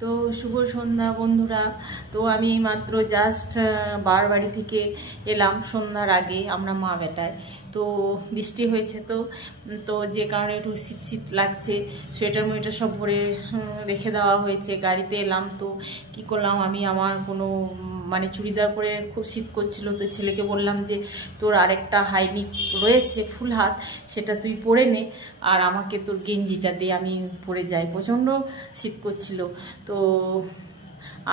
তো শুভ সন্ধ্যা বন্ধুরা। তো আমি মাত্র জাস্ট বাবার বাড়ি থেকে এলাম সন্ধ্যার আগে, আমরা মা বেটায়। তো বৃষ্টি হয়েছে, তো তো যে কারণে একটু শীত শীত লাগছে, সোয়েটার মোয়েটার সব ভরে রেখে দেওয়া হয়েছে। গাড়িতে এলাম, তো কি করলাম, আমি আমার কোনো মানে চুড়িদার পরে খুব শীত করছিল, তো ছেলেকে বললাম যে তোর আরেকটা হাইনিক রয়েছে ফুল হাত, সেটা তুই পরে নে, আর আমাকে তোর গেঞ্জিটা দিয়ে আমি পরে যাই, প্রচণ্ড শীত করছিল। তো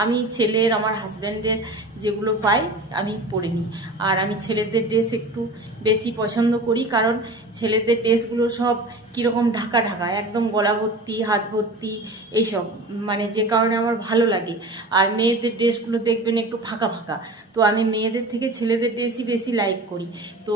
আমি ছেলের, আমার হাজব্যান্ডের যেগুলো পাই আমি পরে নিই। আর আমি ছেলেদের ড্রেস একটু বেশি পছন্দ করি, কারণ ছেলেদের ড্রেসগুলো সব কীরকম ঢাকা ঢাকা, একদম গলা ভর্তি হাত ভর্তি এইসব, মানে যে কারণে আমার ভালো লাগে। আর মেয়েদের ড্রেসগুলো দেখবেন একটু ফাঁকা ফাঁকা, তো আমি মেয়েদের থেকে ছেলেদের ড্রেসই বেশি লাইক করি। তো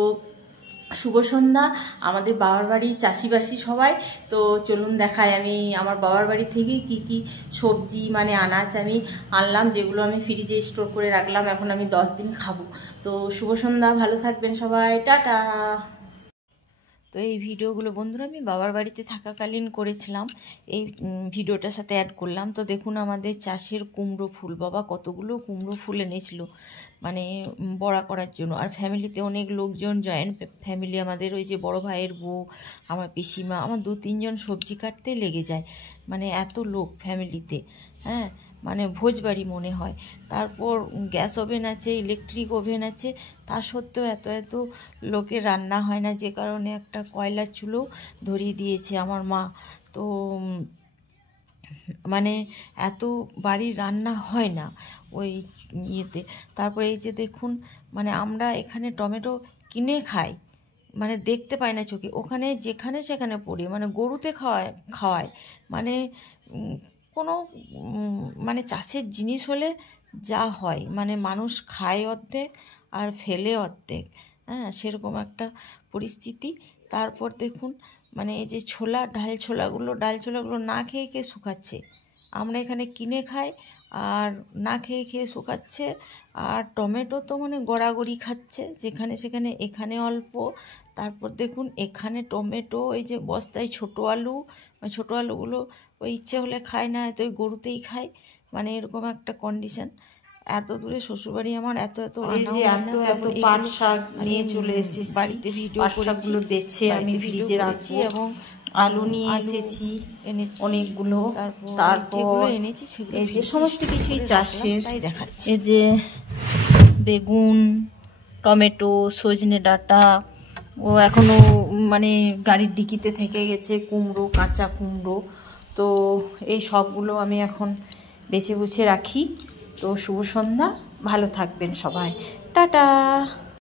শুভ সন্ধ্যা। আমাদের বাবার বাড়ি চাষিবাসী সবাই, তো চলুন দেখাই আমি আমার বাবার বাড়ি থেকে কি কি সবজি মানে আনাজ আমি আনলাম, যেগুলো আমি ফ্রিজে স্টোর করে রাখলাম, এখন আমি 10 দিন খাবো। তো শুভ সন্ধ্যা, ভালো থাকবেন সবাই, টাটা। তো এই ভিডিওগুলো বন্ধুরা আমি বাবার বাড়িতে থাকাকালীন করেছিলাম, এই ভিডিওটার সাথে অ্যাড করলাম। তো দেখুন আমাদের চাষের কুমড়ো ফুল, বাবা কতগুলো কুমড়ো ফুল এনেছিল মানে বড়া করার জন্য। আর ফ্যামিলিতে অনেক লোকজন, জয়েন্ট ফ্যামিলি আমাদের, ওই যে বড় ভাইয়ের বউ, আমার পিসিমা, আমার 2-3 জন সবজি কাটতে লেগে যায়, মানে এত লোক ফ্যামিলিতে, হ্যাঁ মানে ভোজবাড়ি মনে হয়। তারপর গ্যাস ওভেন আছে, ইলেকট্রিক ওভেন আছে, তা সত্ত্বেও এত এত লোকের রান্না হয় না, যে কারণে একটা কয়লার চুলো ধরিয়ে দিয়েছে আমার মা। তো মানে এত বাড়ির রান্না হয় না ওই ইয়েতে। তারপরে এই যে দেখুন, মানে আমরা এখানে টমেটো কিনে খাই, মানে দেখতে পাই না চোখে, ওখানে যেখানে সেখানে পড়ি, মানে গরুতে খাওয়ায় মানে কোনো মানে চাষের জিনিস হলে যা হয়, মানে মানুষ খায় অর্ধেক আর ফেলে অর্ধেক, হ্যাঁ সেরকম একটা পরিস্থিতি। তারপর দেখুন মানে এই যে ডাল ছোলাগুলো না খেয়ে খেয়ে শুকাচ্ছে, আমরা এখানে কিনে খাই আর না খেয়ে খেয়ে শুকাচ্ছে। আর টমেটো তো মানে গড়াগড়ি খাচ্ছে যেখানে সেখানে, এখানে অল্প। তারপর দেখুন এখানে টমেটো, এই যে বস্তায় ছোটো আলুগুলো ওই ইচ্ছে হলে খায় না, তো ওই গরুতেই খায়, মানে এরকম একটা কন্ডিশন। এত দূরে শ্বশুরবাড়ি আমার, এত পাট শাক নিয়ে চলে এসেছি বাড়িতে, ভিডিও শাকগুলো দেখছে আমি ফ্রিজে রাখছি, এবং আলু নিয়ে এসেছি অনেকগুলো। তারপর এনেছি এই যে সমস্ত কিছুই চাষের, দেখাচ্ছি এই যে বেগুন, টমেটো, সজনে ডাঁটা, ও এখনো মানে গাড়ির ডিকিতে থেকে গেছে, কুমড়ো, কাঁচা কুমড়ো। তো এই সবগুলো আমি এখন বেছে বুছে রাখি। তো শুভ সন্ধ্যা, ভালো থাকবেন সবাই, টাটা।